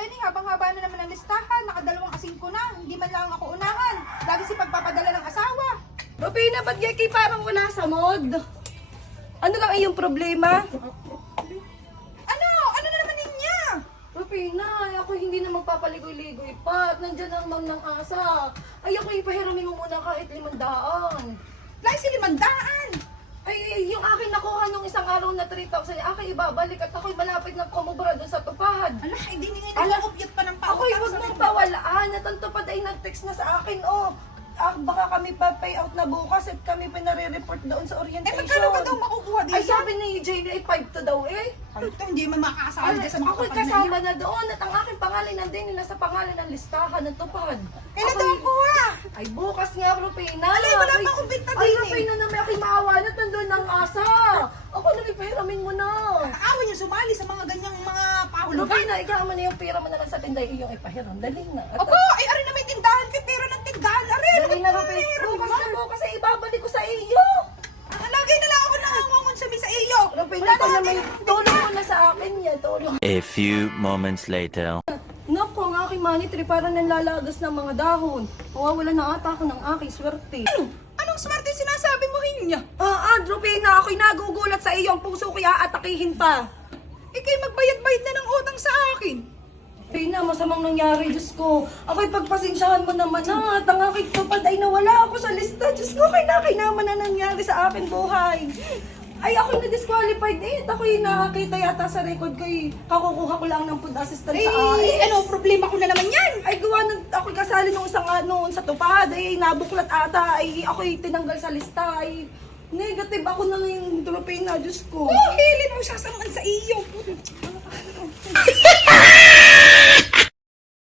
Jenny, habang-haba na naman ang listahan. Nakadalawang asingko na. Hindi man lang ako unahan. Lagi si pagpapadala ng asawa. Rupina, ba't Geki parang wala sa mod? Ano lang iyong problema? Ano? Ano na naman niya? Rupina, ako hindi na magpapaligoy-ligoy pa. At nandyan ang ma'am ng asa. Ay, ako ipahiramin mo muna kahit 500. Lai si 500. Ay, yung akin nakuha nung isang araw na 3,000, akin ibabalik at ako'y malapit na kumubra doon sa tupad. Ala, hindi nga nag-uubyot pa ng pautang. Ako'y huwag mong pawalaan at ang tupad ay nag-text na sa akin, oh. Baka kami pa-pay out na bukas at kami pinare-report doon sa orientation. Magkano ba daw makukuha din Ay, sabi ni Jane ay 5 to daw eh. Ay, ito, hindi man makakasali Ay, dyan sa mga ako'y kapag kasama na doon at ang aking pangalan nandun nasa pangalan ng listahan ng tupad. Kailan daw ang kuha? Ay, bukas nga, Rupina. Alay, wala pa akong binta Ay, din eh. Rupina na may aking maawa na nandun ng asa. Ako na ipahiramin mo na. Aaway niyo sumali sa mga ganyang mga pahulugan. Rupina, ikaw mo na yung pera mo na lang sa tinday iyong ipahiram. Dali na. At, Opo, ay arin na may tindahan kay pero ng tindahan. Arin, dali na, Rupina. Bukas ay ibabalik ko sa iyo. Lagay na lang ako nangangongon sa iyo. Rupina, ito na may tulong mo na sa akin yan. Tulong. A few moments later. Naku, ang aking money tree parang nanlalagas ng mga dahon. Mawawala na ata ako ng aking swerte. Anong swerte sinasabi mo hinya? Rupina, ako'y nagugulat sa iyong puso kaya atakihin pa. Ikay magbayad-bayad na ng utang sa akin. Rupina, masamang nangyari, Diyos ko. Ako'y pagpasensyahan mo naman na at ang aking tupad ay nawala ako sa lista. Diyos ko, kay naman na nangyari sa aking buhay. Ay, ako'y na-disqualified eh. At ako'y nakakita yata sa record kay kakukuha ko lang ng food assistant sa akin. Ano, problema ko na naman yan. Ay, gawa ng ako'y kasali nung isang noon sa tupad. Ay, nabuklat ata. Ay, ako'y tinanggal sa lista. Ay, negative ako na yung Rupina, Diyos ko. Oh, hilin mo sasamaan sa iyo.